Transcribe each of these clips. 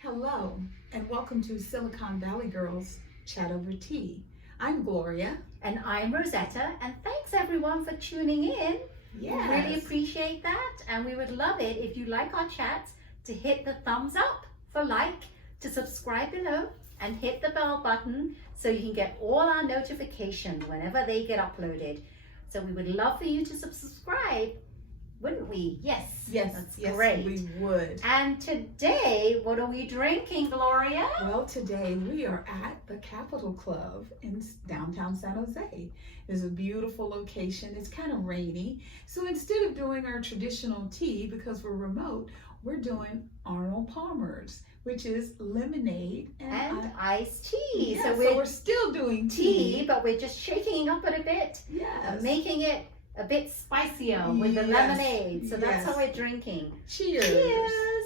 Hello, and welcome to Silicon Valley Girls Chat Over Tea. I'm Gloria. And I'm Rosetta, and thanks everyone for tuning in. Yes. We really appreciate that, and we would love it if you like our chats to hit the thumbs up for like, to subscribe below, and hit the bell button so you can get all our notifications whenever they get uploaded. So we would love for you to subscribe, wouldn't we? Yes. Yes, that's great. We would. And today, what are we drinking, Gloria? Well, today we are at the Capitol Club in downtown San Jose. It's a beautiful location. It's kind of rainy. So instead of doing our traditional tea, because we're remote, we're doing Arnold Palmer's, which is lemonade and iced tea. Yeah, so we're still doing tea, but we're just shaking up it a bit. Yes. Making it a bit spicier with the lemonade. So that's how we're drinking. Cheers. Cheers.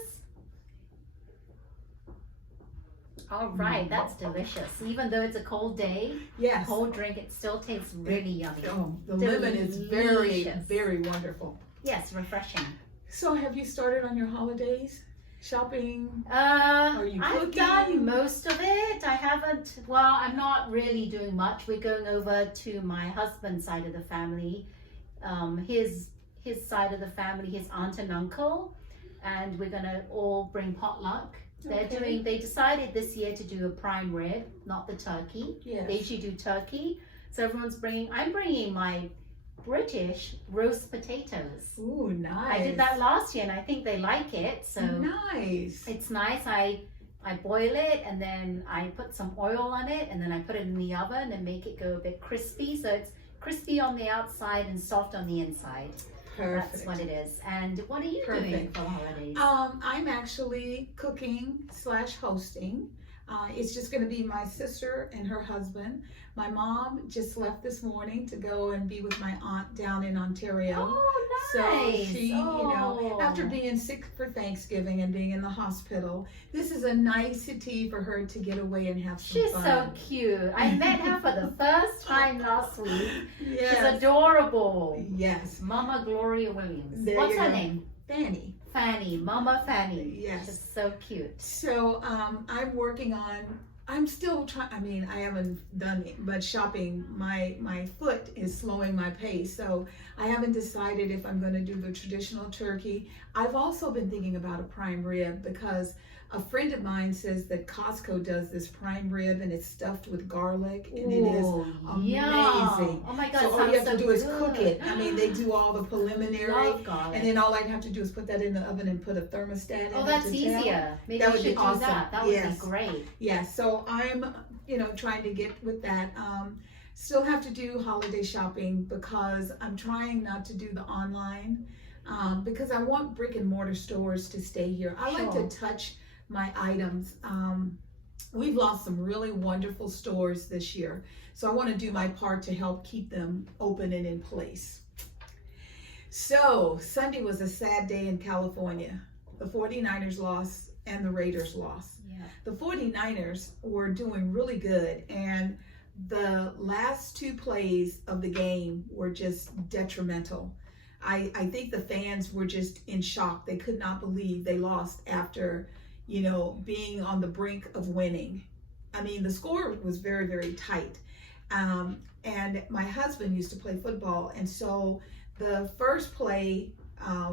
All right, that's delicious. Even though it's a cold day, yes, cold drink, it still tastes really yummy. Oh, the lemon is very, very wonderful. Yes, refreshing. So have you started on your holidays? Shopping? Are you I've cooking? done most of it. I haven't, well, I'm not really doing much. We're going over to my husband's side of the family. His side of the family, his aunt and uncle, and we're gonna all bring potluck. They decided this year to do a prime rib, not the turkey. Yes. They usually do turkey. So I'm bringing my British roast potatoes. Ooh, nice. I did that last year and I think they like it. So nice. it's nice. I boil it and then I put some oil on it and then I put it in the oven and make it go a bit crispy. So it's crispy on the outside and soft on the inside. Perfect. That's what it is. And what are you doing for the holidays? I'm actually cooking / hosting. It's just going to be my sister and her husband. My mom just left this morning to go and be with my aunt down in Ontario. Oh, nice. So she, after being sick for Thanksgiving and being in the hospital, this is a nicety for her to get away and have some fun. She's so cute. I met her for the first time last week. Yes. She's adorable. Yes. Mama Gloria Williams. What's her name? Fanny. Mama Fanny. Yes. She's so cute. So I'm working on, I'm still trying, I haven't done it, but shopping, my foot is slowing my pace. So I haven't decided if I'm going to do the traditional turkey. I've also been thinking about a prime rib because a friend of mine says that Costco does this prime rib and it's stuffed with garlic and it is amazing. Yum. Oh my God, so all you have to do is cook it. They do all the preliminary and then all I have to do is put that in the oven and put a thermostat in. Oh, that's easier. Maybe that we should awesome. do that. That would be great. Yes, so I'm trying to get with that. Still have to do holiday shopping because I'm trying not to do the online because I want brick and mortar stores to stay here. I like to touch my items. We've lost some really wonderful stores this year, so I want to do my part to help keep them open and in place. So Sunday was a sad day in California. The 49ers lost and the Raiders lost. Yeah. The 49ers were doing really good, and the last two plays of the game were just detrimental. I think the fans were just in shock. They could not believe they lost after being on the brink of winning. The score was very, very tight. And my husband used to play football. And so the first play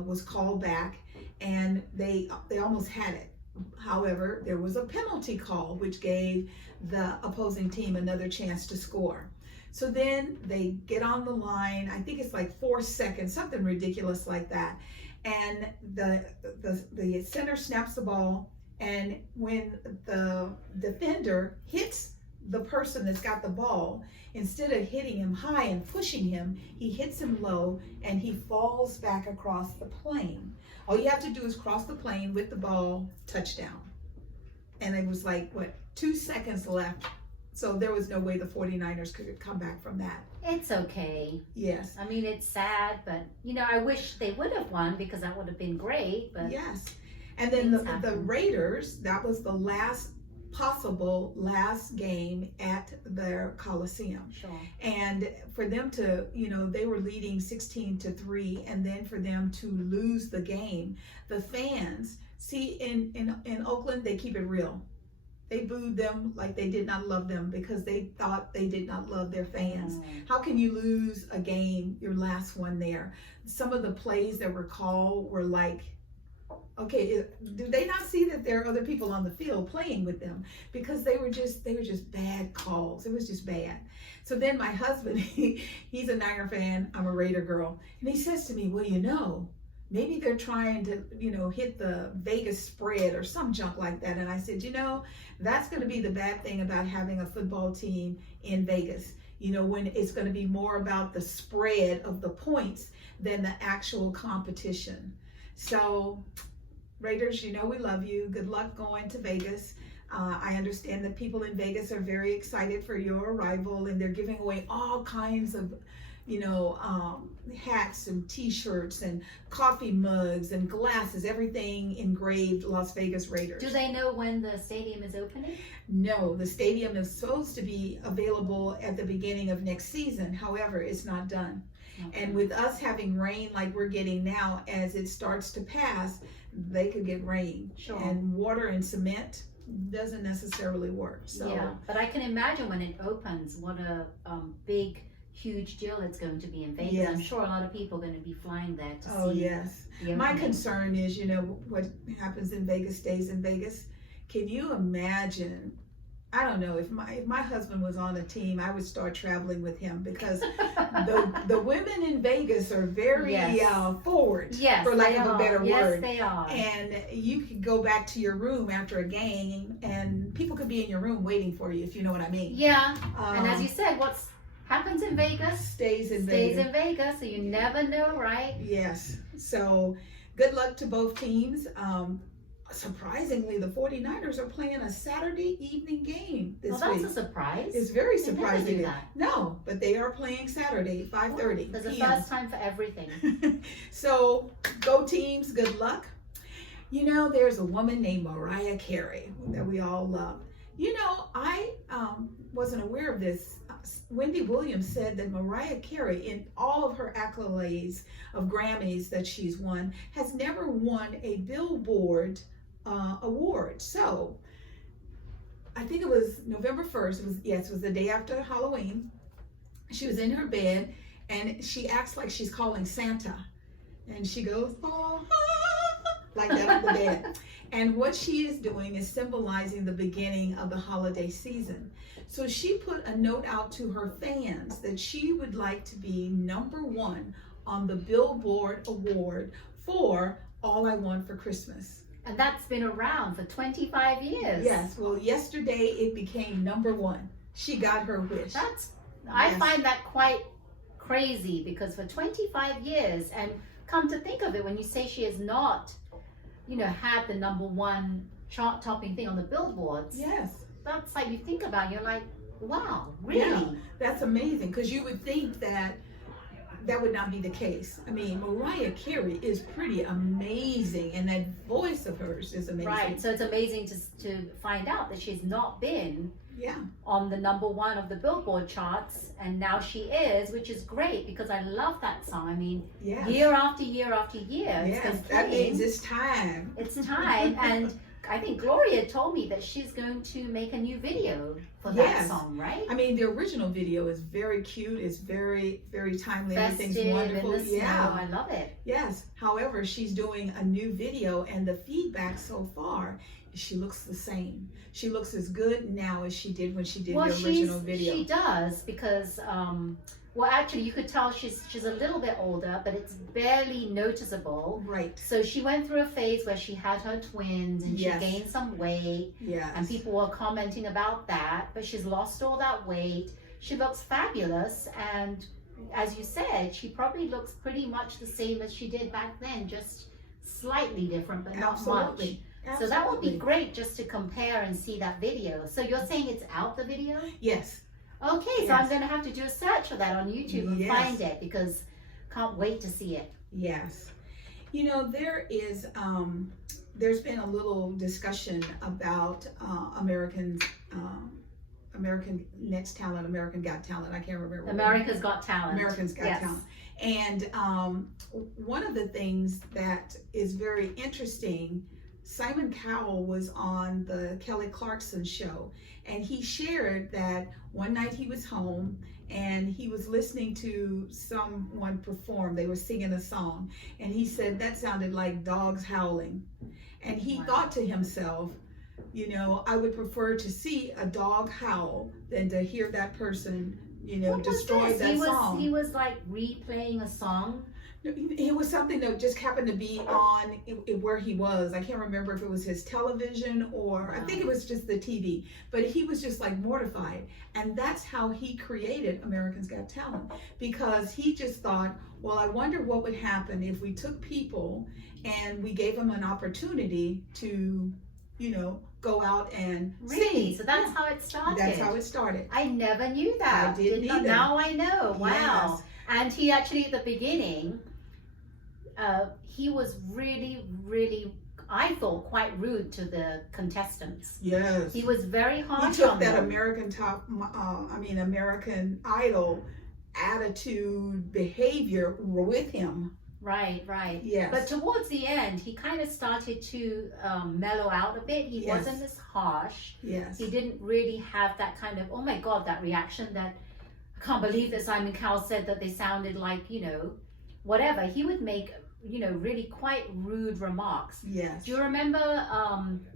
was called back and they almost had it. However, there was a penalty call, which gave the opposing team another chance to score. So then they get on the line. I think it's like 4 seconds, something ridiculous like that. And the center snaps the ball. And when the defender hits the person that's got the ball, instead of hitting him high and pushing him, he hits him low and he falls back across the plane. All you have to do is cross the plane with the ball, touchdown. And it was like, 2 seconds left. So there was no way the 49ers could come back from that. It's okay. Yes. It's sad, but I wish they would have won because that would have been great. But yes. And then the Raiders, that was the last game at their Coliseum. Sure. And for them to, they were leading 16-3, and then for them to lose the game, the fans See, in Oakland, they keep it real. They booed them like they did not love them because they thought they did not love their fans. How can you lose a game, your last one there? Some of the plays that were called were like, okay, do they not see that there are other people on the field playing with them? Because they were just bad calls. It was just bad. So then my husband, he's a Niner fan. I'm a Raider girl. And he says to me, well, maybe they're trying to, hit the Vegas spread or some junk like that. And I said, that's going to be the bad thing about having a football team in Vegas. When it's going to be more about the spread of the points than the actual competition. So Raiders, we love you. Good luck going to Vegas. I understand that people in Vegas are very excited for your arrival, and they're giving away all kinds of hats and t-shirts and coffee mugs and glasses, everything engraved Las Vegas Raiders. Do they know when the stadium is opening? No, the stadium is supposed to be available at the beginning of next season. However, it's not done. Okay. And with us having rain like we're getting now, as it starts to pass, they could get rain. Sure. And water and cement doesn't necessarily work. So yeah, but I can imagine when it opens, what a big huge deal it's going to be in Vegas. Yes. I'm sure a lot of people are going to be flying there to see. Oh, yes. My concern is, what happens in Vegas stays in Vegas. Can you imagine? I don't know, if my husband was on a team, I would start traveling with him because the women in Vegas are very forward, for lack of a better word. Yes, they are. And you could go back to your room after a game, and people could be in your room waiting for you, if you know what I mean. Yeah, and as you said, what's happens in Vegas stays in Vegas, so you never know, right? Yes. So good luck to both teams. Surprisingly, the 49ers are playing a Saturday evening game this week. Well, that's a surprise. It's very surprising. They never do that. No, but they are playing Saturday, 5:30. There's a first time for everything. So go teams, good luck. There's a woman named Mariah Carey that we all love. I wasn't aware of this. Wendy Williams said that Mariah Carey, in all of her accolades of Grammys that she's won, has never won a Billboard award. So I think it was November 1st. It was the day after Halloween. She was in her bed and she acts like she's calling Santa. And she goes, oh, like that on the bed. And what she is doing is symbolizing the beginning of the holiday season. So she put a note out to her fans that she would like to be #1 on the Billboard Award for All I Want for Christmas. And that's been around for 25 years. Yes, well, yesterday it became #1. She got her wish. I find that quite crazy because for 25 years, and come to think of it, when you say she has not, had the #1 chart topping thing on the billboards. Yes. That's like, you think about it, you're like, wow, really? Yeah, that's amazing, because you would think that would not be the case. I mean, Mariah Carey is pretty amazing, and that voice of hers is amazing. Right, so it's amazing to find out that she's not been on the #1 of the Billboard charts, and now she is, which is great because I love that song. I mean, year after year after year, it's been playing. That means it's time. It's time, and I think Gloria told me that she's going to make a new video for that song, right? I mean, the original video is very cute. It's very, very timely. Festive, everything's wonderful. In the snow. I love it. Yes. However, she's doing a new video, and the feedback so far is she looks the same. She looks as good now as she did when she did the original video. She does, because well, actually, you could tell she's a little bit older, but it's barely noticeable. Right. So she went through a phase where she had her twins and she gained some weight. Yes. And people were commenting about that, but she's lost all that weight. She looks fabulous, and as you said, she probably looks pretty much the same as she did back then, just slightly different, but not much. So that would be great just to compare and see that video. So you're saying it's out, the video? Yes. Okay, so I'm going to have to do a search for that on YouTube and find it, because can't wait to see it. Yes. There's been a little discussion about American Next Talent, American Got Talent. I can't remember. America's Got Talent. America's Got Talent. And one of the things that is very interesting, Simon Cowell was on the Kelly Clarkson show, and he shared that one night he was home and he was listening to someone perform. They were singing a song, and he said that sounded like dogs howling. And he thought to himself, you know, I would prefer to see a dog howl than to hear that person, you know, destroy that song. He was like replaying a song. It was something that just happened to be on where he was. I can't remember if it was his television or I think it was just the TV. But he was just like mortified. And that's how he created America's Got Talent. Because he just thought, well, I wonder what would happen if we took people and we gave them an opportunity to, you know, go out and Really? sing. So that's how it started? That's how it started. I never knew that. I didn't either. Now I know. Wow. Yes. And he actually, at the beginning, he was really, really, I thought, quite rude to the contestants. Yes. He was very harsh He took on that them. American Idol attitude, behavior with him. Right, right. Yes. But towards the end, he kind of started to mellow out a bit. He Yes. wasn't as harsh. Yes. He didn't really have that kind of, oh my God, that reaction that, I can't believe that Simon Cowell said that they sounded like, you know, whatever. He would make, you know, really quite rude remarks. Yes. Do you remember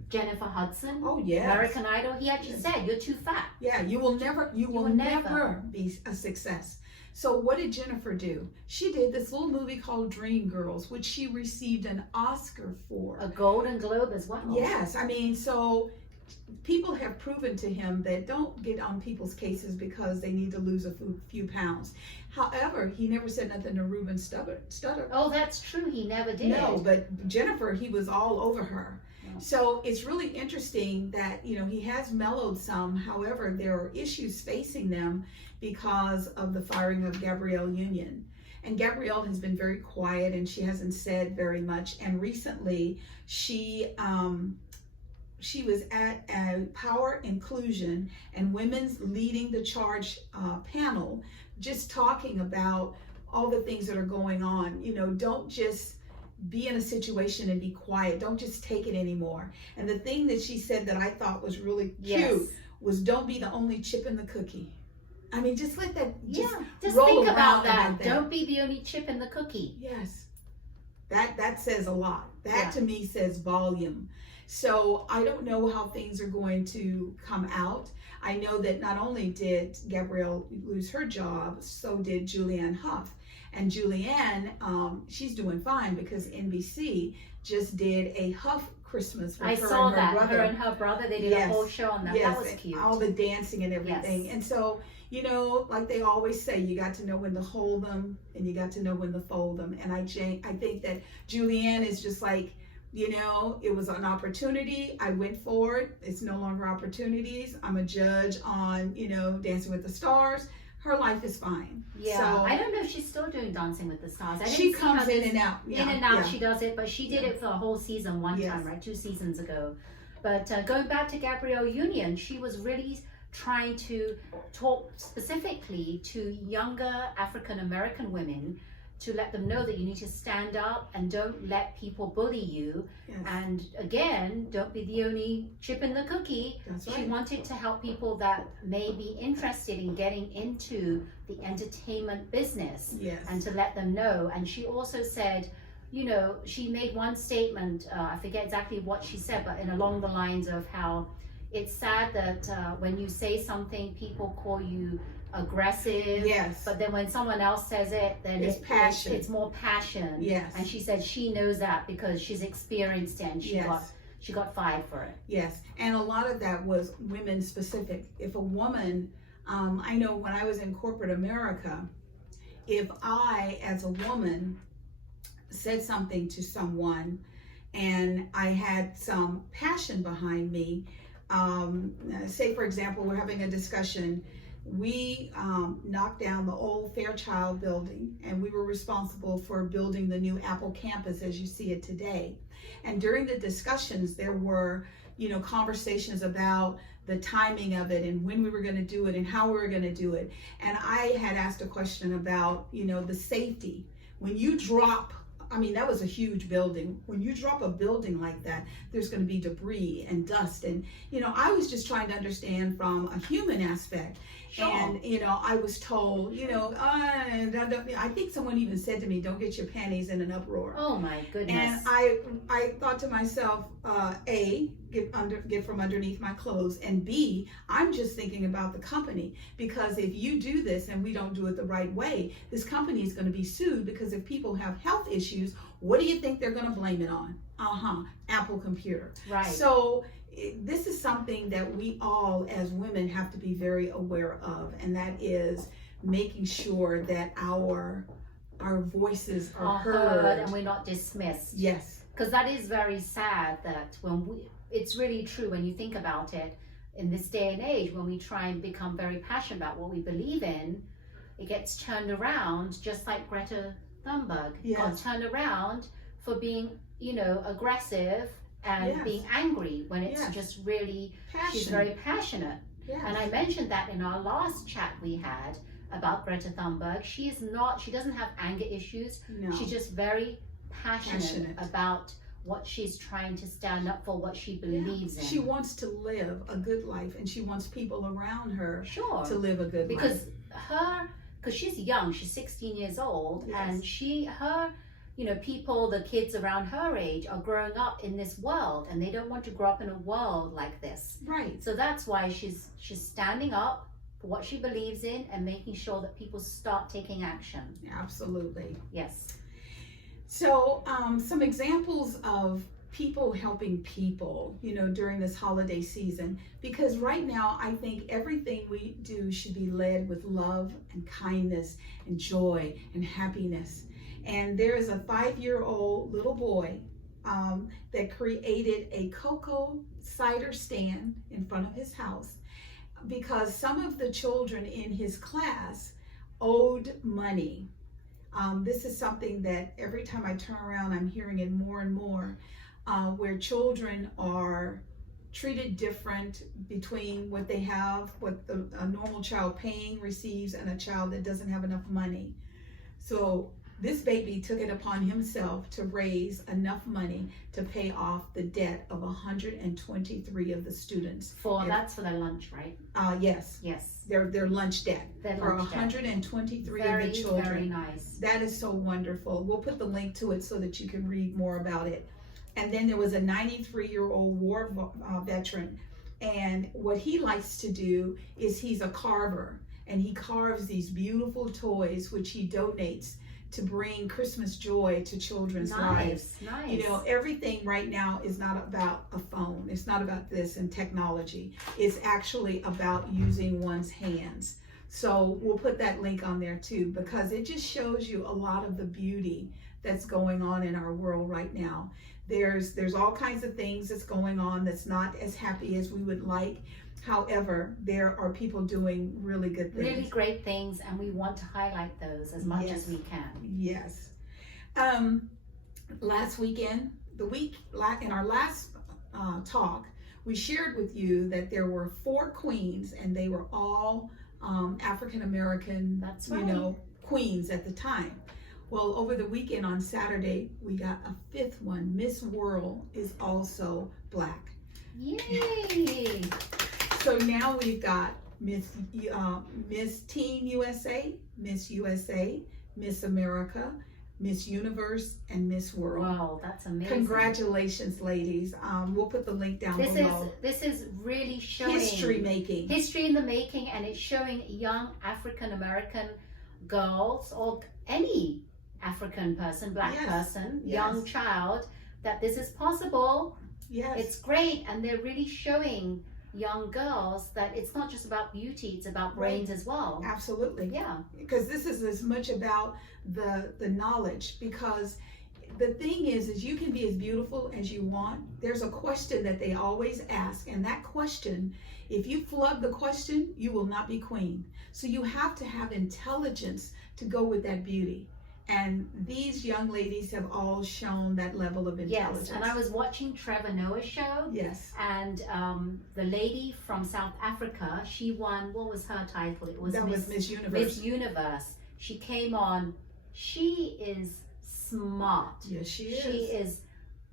Jennifer Hudson? Oh, yes. American Idol? He actually said, you're too fat. Yeah, you will never be a success. So what did Jennifer do? She did this little movie called Dreamgirls, which she received an Oscar for. A Golden Globe as well. Yes, I mean, so people have proven to him that don't get on people's cases because they need to lose a few pounds. However, he never said nothing to Ruben Studdard. Oh, that's true. He never did. No, but Jennifer, he was all over her. Yeah. So it's really interesting that, you know, he has mellowed some. However, there are issues facing them because of the firing of Gabrielle Union. And Gabrielle has been very quiet and she hasn't said very much. And recently she was at a Power, Inclusion, and Women's Leading the Charge panel, just talking about all the things that are going on. You know, don't just be in a situation and be quiet. Don't just take it anymore. And the thing that she said that I thought was really cute was, don't be the only chip in the cookie. I mean, just let that just roll think around about that. Don't be the only chip in the cookie. Yes. That says a lot. That Yeah. to me says volume. So I don't know how things are going to come out. I know that not only did Gabrielle lose her job, so did Julianne Hough. And Julianne, she's doing fine because NBC just did a Hough Christmas for I her saw and her that. brother. Her and her brother, they did a whole show on that. Yes, That was cute. all the dancing and everything. Yes. And so, you know, like they always say, you got to know when to hold them and you got to know when to fold them. And I think that Julianne is just like, you know, it was an opportunity. I went for it. It's no longer opportunities. I'm a judge on, you know, Dancing with the Stars. Her life is fine. Yeah, So, I don't know if she's still doing Dancing with the Stars. I didn't she see comes her in this- and out. in and out. Yeah. She does it, but she did it for a whole season one Yes. time, right? 2 seasons ago. But going back to Gabrielle Union, she was really trying to talk specifically to younger African American women to let them know that you need to stand up and don't let people bully you. Yes. And again, don't be the only chip in the cookie. That's She right. wanted to help people that may be interested in getting into the entertainment business Yes. and to let them know. And she also said, you know, she made one statement, I forget exactly what she said, but along the lines of how it's sad that when you say something, people call you aggressive. Yes. But then when someone else says it, then It's passion. it's more passion. Yes. And she said she knows that because she's experienced it and Yes. she got fired for it. Yes, and a lot of that was women specific. If a woman, I know when I was in corporate America, if I, as a woman, said something to someone and I had some passion behind me, say for example, we're having a discussion, we knocked down the old Fairchild building and we were responsible for building the new Apple campus as you see it today. And during the discussions, there were, you know, conversations about the timing of it and when we were going to do it and how we were going to do it. And I had asked a question about, you know, the safety. When you drop I mean, that was a huge building. When you drop a building like that, there's going to be debris and dust. And, I was just trying to understand from a human aspect. Sure. And, I was told, I think someone even said to me, don't get your panties in an uproar. Oh my goodness. And I thought to myself, A, get from underneath my clothes, and B, I'm just thinking about the company, because if you do this and we don't do it the right way, this company is going to be sued, because if people have health issues, what do you think they're going to blame it on? Apple computer. Right. So this is something that we all as women have to be very aware of, and that is making sure that our voices are heard and we're not dismissed. Yes. Because that is very sad that it's really true when you think about it, in this day and age, when we try and become very passionate about what we believe in, it gets turned around, just like Greta Thunberg got turned around for being, aggressive and being angry, when it's just really, she's very passionate. Yes. And I mentioned that in our last chat we had about Greta Thunberg. She doesn't have anger issues. No. She's just very passionate about what she's trying to stand up for, what she believes in. She wants to live a good life, and she wants people around her to live a good life. Because she's young, she's 16 years old, and people, the kids around her age are growing up in this world, and they don't want to grow up in a world like this. Right. So that's why she's standing up for what she believes in and making sure that people start taking action. Absolutely. Yes. So some examples of people helping people, during this holiday season, because right now I think everything we do should be led with love and kindness and joy and happiness. And there is a 5-year-old little boy that created a cocoa cider stand in front of his house, because some of the children in his class owed money. This is something that every time I turn around, I'm hearing it more and more, where children are treated different between what they have, what a normal child receives, and a child that doesn't have enough money. So this baby took it upon himself to raise enough money to pay off the debt of 123 of the students. That's for their lunch, right? Yes. Yes. Their lunch debt. For 123 of the children. Very nice. That is so wonderful. We'll put the link to it so that you can read more about it. And then there was a 93-year-old war veteran, and what he likes to do is he's a carver, and he carves these beautiful toys which he donates to bring Christmas joy to children's lives. Nice. Everything right now is not about a phone. It's not about this and technology. It's actually about using one's hands. So we'll put that link on there too, because it just shows you a lot of the beauty that's going on in our world right now. There's all kinds of things that's going on that's not as happy as we would like. However, there are people doing really good things. Really great things, and we want to highlight those as much as we can. Yes. Last weekend, in our last talk, we shared with you that there were 4 queens, and they were all African American, That's right. Queens at the time. Well, over the weekend on Saturday, we got a 5th one. Miss World is also Black. Yay! So now we've got Miss Teen USA, Miss USA, Miss America, Miss Universe, and Miss World. Wow, that's amazing. Congratulations, ladies. We'll put the link down below. This is really showing history in the making, and it's showing young African American girls, or any African person, Black person, young child, that this is possible. Yes. It's great, and they're really showing young girls that it's not just about beauty, it's about brains as well. Absolutely. Yeah. Because this is as much about the knowledge, because the thing is you can be as beautiful as you want. There's a question that they always ask, and that question, if you flub the question, you will not be queen. So you have to have intelligence to go with that beauty. And these young ladies have all shown that level of intelligence. Yes, and I was watching Trevor Noah's show. Yes. And the lady from South Africa, she won, what was her title? It was Miss Universe. Miss Universe. She came on. She is smart. Yes, she is. She is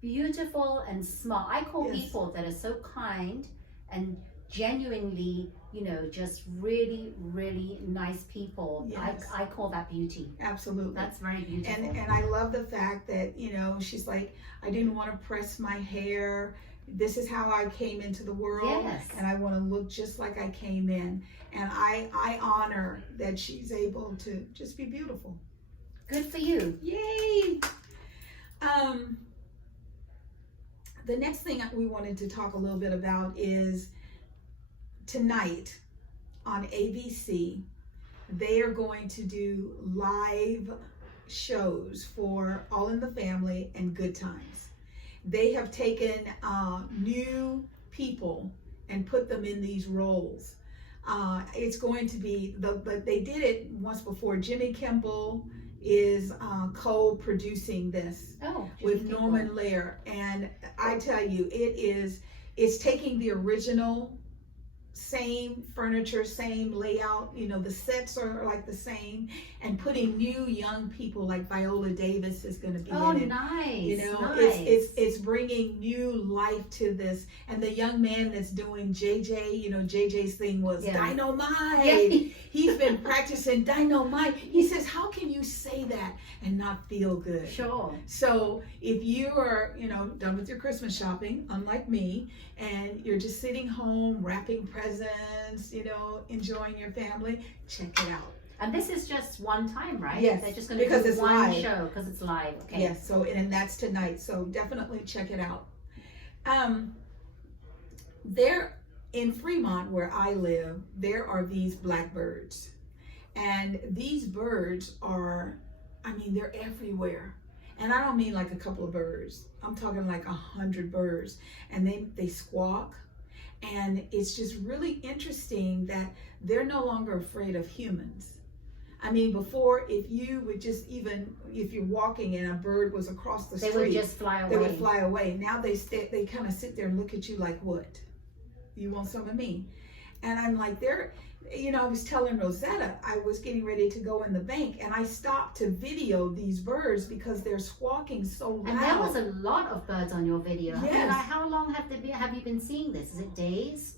beautiful and smart. I call Yes. people that are so kind and genuinely, you know, just really, really nice people. Yes. I call that beauty. Absolutely. That's very beautiful. And I love the fact that, you know, she's like, I didn't want to press my hair. This is how I came into the world. Yes. And I want to look just like I came in. And I honor that she's able to just be beautiful. Good for you. Yay! The next thing we wanted to talk a little bit about is tonight on ABC, they are going to do live shows for All in the Family and Good Times. They have taken new people and put them in these roles. It's going to be, they did it once before. Jimmy Kimmel is co-producing this with Norman Lear, and I tell you, it's taking the original, same furniture, same layout, you know, the sets are like the same, and putting new young people like Viola Davis is going to be in it. Nice. You know, nice. it's bringing new life to this. And the young man that's doing JJ, you know, JJ's thing was dynamite. Yeah. He's been practicing dynamite. He says, how can you say that and not feel good? Sure. So if you are, you know, done with your Christmas shopping, unlike me, and you're just sitting home, wrapping presents, you know, enjoying your family, check it out. And this is just one time, right? Yes, They're just going to because do it's one live. show because it's live. Okay. Yes, so and that's tonight. So definitely check it out. There in Fremont, where I live, there are these blackbirds, and these birds are, I mean, they're everywhere. And I don't mean like a couple of birds. I'm talking like 100 birds, and they squawk. And it's just really interesting that they're no longer afraid of humans. I mean, before, if you would just even, if you're walking and a bird was across the street, they would just fly away. They would fly away. Now they kind of sit there and look at you like, what? You want some of me? And I'm like, you know, I was telling Rosetta, I was getting ready to go in the bank, and I stopped to video these birds because they're squawking so loud. And there was a lot of birds on your video. Yes. How long have you been seeing this? Is it days?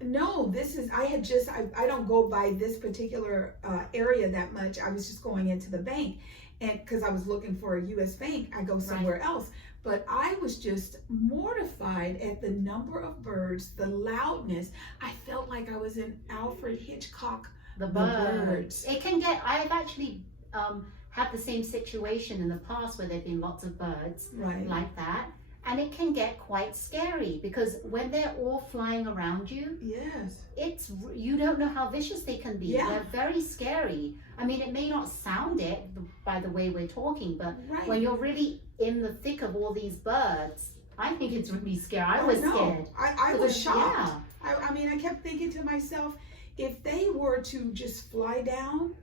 No, I don't go by this particular area that much. I was just going into the bank, and because I was looking for a U.S. bank, I go somewhere else. But I was just mortified at the number of birds, the loudness. I felt like I was in Alfred Hitchcock, The birds. It can get, I've actually had the same situation in the past where there've been lots of birds like that. And it can get quite scary because when they're all flying around you, you don't know how vicious they can be. Yeah. They're very scary. I mean, it may not sound it by the way we're talking, but when you're really in the thick of all these birds, I think it's really scary. I was scared. I was shocked. I mean, I kept thinking to myself, if they were to just fly down,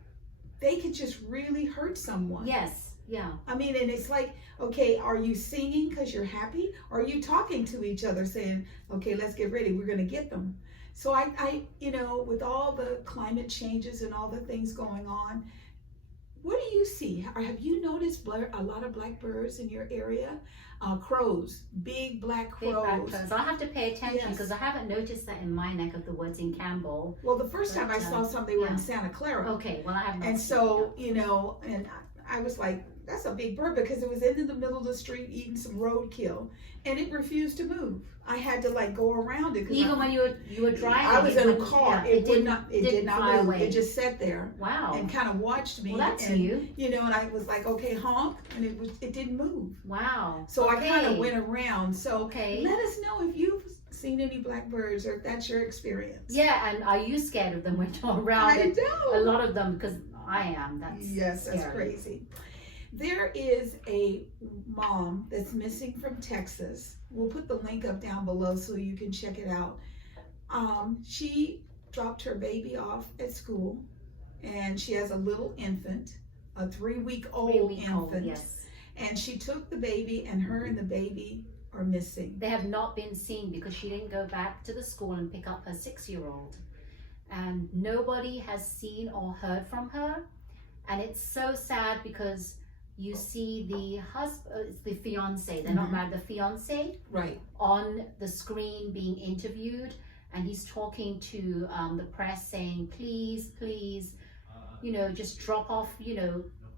they could just really hurt someone. Yes. Yeah. I mean, and it's like, okay, are you singing because you're happy? Or are you talking to each other saying, okay, let's get ready, we're going to get them? So I, you know, with all the climate changes and all the things going on, what do you see? Have you noticed a lot of blackbirds in your area? Crows, big black crows. Big black crows. I'll have to pay attention because I haven't noticed that in my neck of the woods in Campbell. Well, the first time I saw some, they were in Santa Clara. Okay, well, I have not And seen so, you know, and I was like, that's a big bird because it was in the middle of the street eating some roadkill, and it refused to move. I had to like go around it. Even when you were driving, I was in a car. It did not move. Away. It just sat there. Wow. And kind of watched me. Well, that's and, new. You know, and I was like, okay, honk, and it didn't move. Wow. So I kind of went around. So let us know if you've seen any blackbirds or if that's your experience. Yeah, and are you scared of them when you're around? I do. A lot of them because I am. That's that's crazy. There is a mom that's missing from Texas. We'll put the link up down below so you can check it out. She dropped her baby off at school, and she has a little infant, a 3-week-old infant. Yes. And she took the baby, and her and the baby are missing. They have not been seen because she didn't go back to the school and pick up her 6-year-old. And nobody has seen or heard from her. And it's so sad because you see the husband, the fiance, they're not married, the fiance Right. on the screen being interviewed, and he's talking to the press saying, please, just drop off,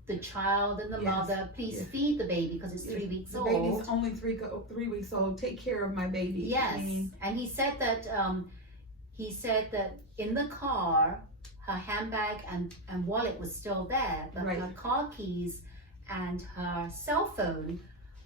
the child and the mother, please feed the baby because it's 3 weeks the old. The baby's only 3 weeks old. Take care of my baby. Yes, and he said that in the car, her handbag and wallet was still there, but her car keys and her cell phone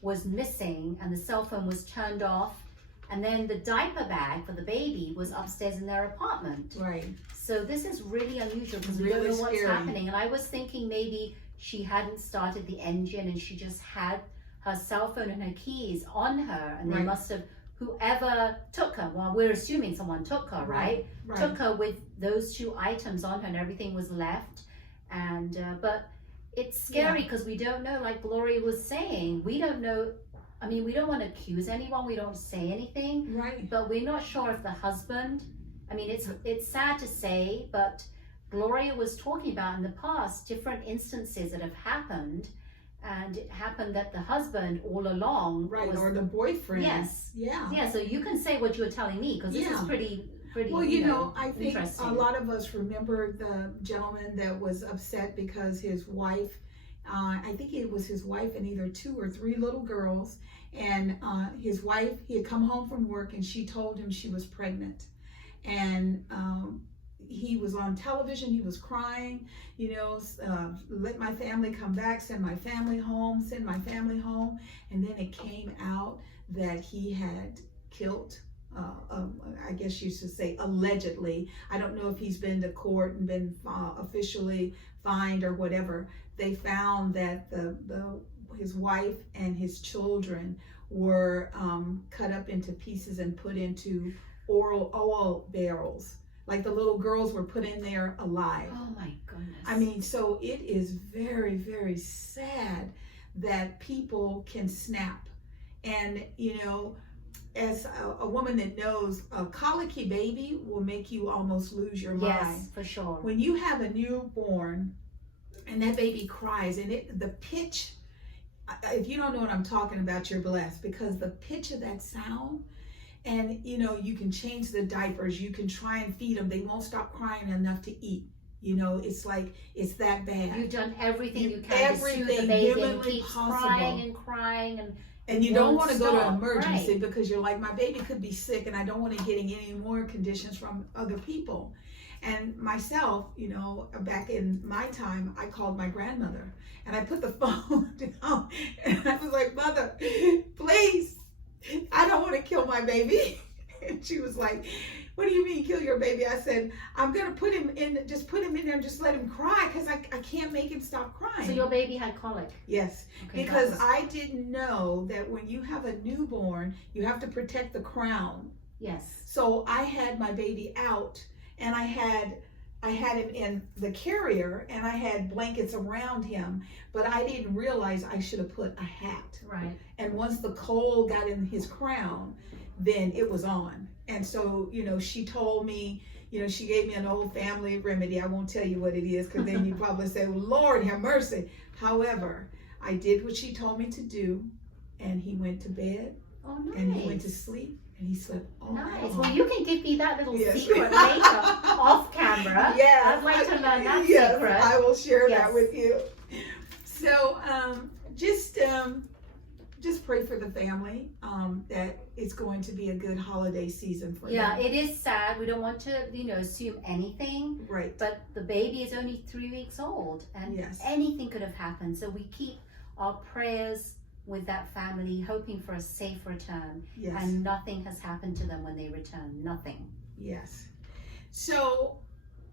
was missing, and the cell phone was turned off, and then the diaper bag for the baby was upstairs in their apartment. Right. So this is really unusual because we Really don't know what's scary. happening. And I was thinking maybe she hadn't started the engine and she just had her cell phone and her keys on her, and they must have, whoever took her, well, we're assuming someone took her, right? Took her with those 2 items on her, and everything was left. And but it's scary because we don't know, like Gloria was saying, we don't know. I mean, we don't want to accuse anyone, we don't say anything, but we're not sure if the husband, I mean, it's sad to say, but Gloria was talking about in the past different instances that have happened, and it happened that the husband all along was, or the boyfriend. So you can say what you were telling me, because this is pretty well, I think a lot of us remember the gentleman that was upset because his wife, I think it was his wife and either 2 or 3 little girls, and his wife, he had come home from work and she told him she was pregnant, and he was on television, he was crying, let my family come back, send my family home, and then it came out that he had killed, I guess you should say allegedly. I don't know if he's been to court and been officially fined or whatever. They found that his wife and his children were cut up into pieces and put into oil barrels. Like the little girls were put in there alive. Oh my goodness. I mean, so it is very, very sad that people can snap. And, as a woman that knows, a colicky baby will make you almost lose your mind. Yes, for sure. When you have a newborn and that baby cries, and the pitch, if you don't know what I'm talking about, you're blessed, because the pitch of that sound, and you can change the diapers, you can try and feed them, they won't stop crying enough to eat. It's like, it's that bad. You've done everything you can to soothe the baby, and keeps crying, and you don't want to go to emergency because you're like, my baby could be sick and I don't want to get any more conditions from other people. And myself, back in my time, I called my grandmother and I put the phone down and I was like, Mother, please, I don't want to kill my baby. And she was like, what do you mean kill your baby? I said, I'm going to put him in there and just let him cry because I can't make him stop crying. So your baby had colic? Yes, because I didn't know that when you have a newborn, you have to protect the crown. Yes. So I had my baby out, and I had him in the carrier, and I had blankets around him, but I didn't realize I should have put a hat. Right. And once the cold got in his crown, then it was on. And so, she told me, she gave me an old family remedy. I won't tell you what it is, because then you probably say, well, Lord, have mercy. However, I did what she told me to do, and he went to bed. Oh, nice. And he went to sleep, and he slept all night long. Well, you can give me that little secret later, off camera. Yeah. I'd like to learn that secret. I will share that with you. So, just pray for the family, that it's going to be a good holiday season for them. Yeah, it is sad. We don't want to, assume anything. Right. But the baby is only 3 weeks old, and anything could have happened. So we keep our prayers with that family, hoping for a safe return. Yes. And nothing has happened to them when they return. Nothing. Yes. So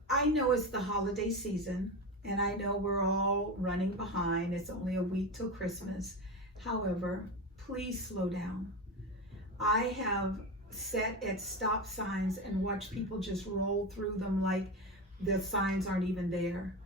I know it's the holiday season, and I know we're all running behind. It's only a week till Christmas. However, please slow down. I have sat at stop signs and watched people just roll through them like the signs aren't even there.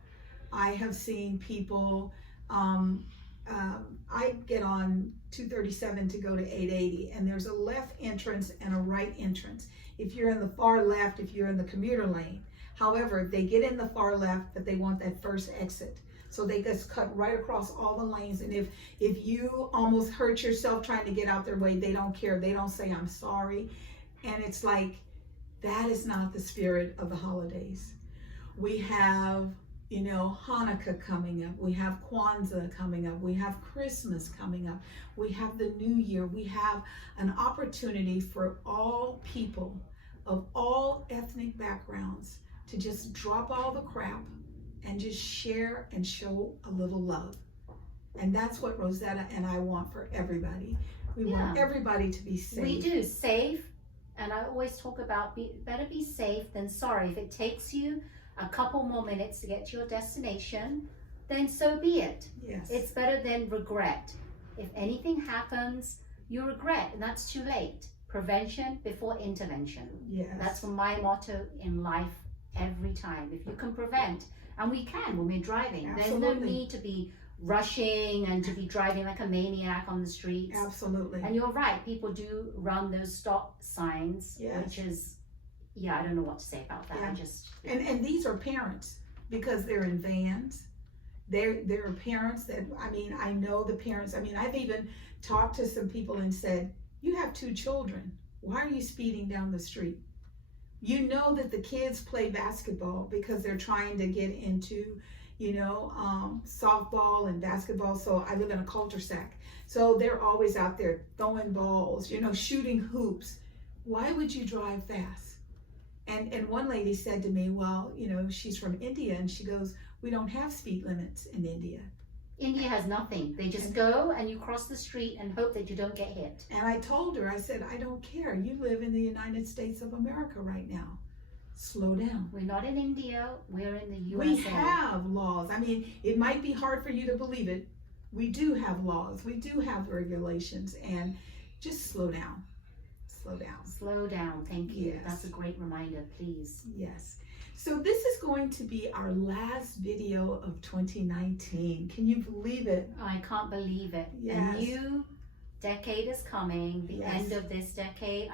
I have seen people, I get on 237 to go to 880, and there's a left entrance and a right entrance. If you're in the far left, if you're in the commuter lane. However, they get in the far left, but they want that first exit. So they just cut right across all the lanes. And if you almost hurt yourself trying to get out their way, they don't care. They don't say, I'm sorry. And it's like, that is not the spirit of the holidays. We have, Hanukkah coming up. We have Kwanzaa coming up. We have Christmas coming up. We have the New Year. We have an opportunity for all people of all ethnic backgrounds to just drop all the crap and just share and show a little love. And that's what Rosetta and I want for everybody. We want everybody to be safe. We do, safe. And I always talk about better be safe than sorry. If it takes you a couple more minutes to get to your destination, then so be it. Yes. It's better than regret. If anything happens, you regret, and that's too late. Prevention before intervention. Yes. That's my motto in life every time. If you can prevent, and we can when we're driving. Absolutely. There's no need to be rushing and to be driving like a maniac on the streets. Absolutely. And you're right, people do run those stop signs, which is, I don't know what to say about that. Yeah. And these are parents, because they're in vans. There are parents that, I know the parents. I've even talked to some people and said, you have 2 children. Why are you speeding down the street? You know that the kids play basketball because they're trying to get into, softball and basketball. So I live in a cul-de-sac. So they're always out there throwing balls, shooting hoops. Why would you drive fast? And one lady said to me, well, she's from India, and she goes, we don't have speed limits in India. India has nothing. They just go and you cross the street and hope that you don't get hit. And I told her, I said, I don't care. You live in the United States of America right now. Slow down. We're not in India. We're in the USA. We have laws. It might be hard for you to believe it. We do have laws. We do have regulations. And just slow down. Slow down. Slow down. Thank you. Yes. That's a great reminder, please. Yes. So this is going to be our last video of 2019. Can you believe it? I can't believe it. Yes. A new decade is coming. The end of this decade.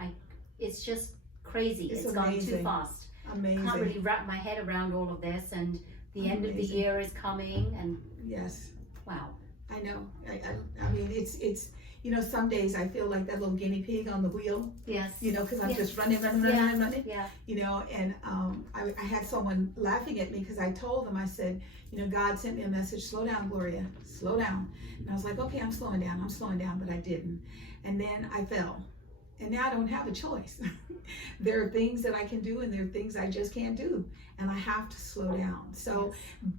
It's just crazy. It's gone too fast. Amazing. I can't really wrap my head around all of this, and the end of the year is coming, and wow. I know. It's some days I feel like that little guinea pig on the wheel. Yes. Because I'm just running. Yeah. And I had someone laughing at me because I told them, I said, God sent me a message, slow down, Gloria, slow down. And I was like, okay, I'm slowing down, but I didn't. And then I fell. And now I don't have a choice. There are things that I can do, and there are things I just can't do. And I have to slow down. So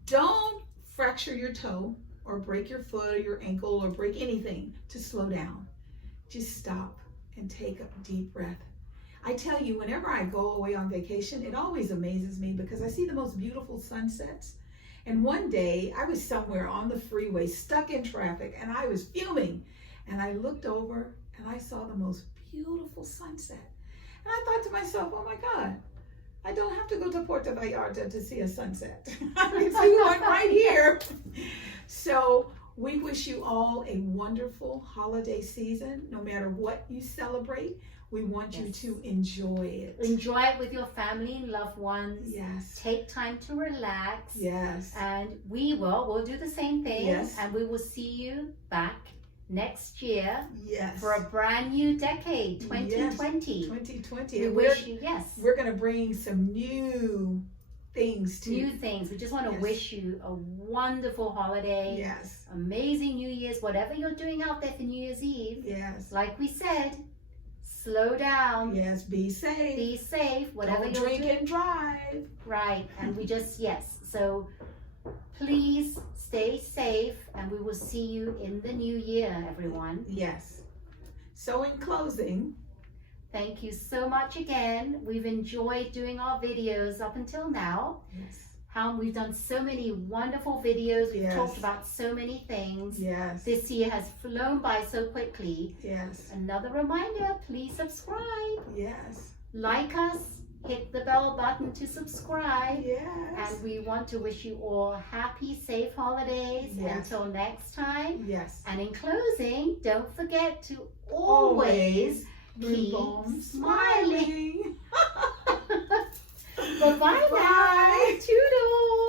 don't fracture your toe or break your foot or your ankle or break anything to slow down. Just stop and take a deep breath. I tell you, whenever I go away on vacation, it always amazes me because I see the most beautiful sunsets. And one day I was somewhere on the freeway, stuck in traffic, and I was fuming. And I looked over and I saw the most beautiful sunset. And I thought to myself, oh my God, I don't have to go to Puerto Vallarta to see a sunset. I can see one right here. So we wish you all a wonderful holiday season. No matter what you celebrate, we want you to enjoy it. Enjoy it with your family and loved ones. Yes. Take time to relax. Yes. And we'll do the same thing. Yes. And we will see you back next year. Yes. For a brand new decade, 2020. Yes. 2020. We wish you, we're going to bring some new things to new things. We just want to wish you a wonderful holiday. Yes. Amazing New Year's, whatever you're doing out there for New Year's Eve. Yes. Like we said, slow down. Yes, be safe. Be safe, whatever Don't you're drink doing. and drive. Right, and we just, so please stay safe, and we will see you in the new year, everyone. Yes. So in closing, thank you so much again. We've enjoyed doing our videos up until now. Yes. How we've done so many wonderful videos. We've talked about so many things. Yes. This year has flown by so quickly. Yes. Another reminder, please subscribe. Yes. Like us, hit the bell button to subscribe. Yes. And we want to wish you all happy, safe holidays. Yes. Until next time. Yes. And in closing, don't forget to always keep smiling. Bye-bye now. Toodles.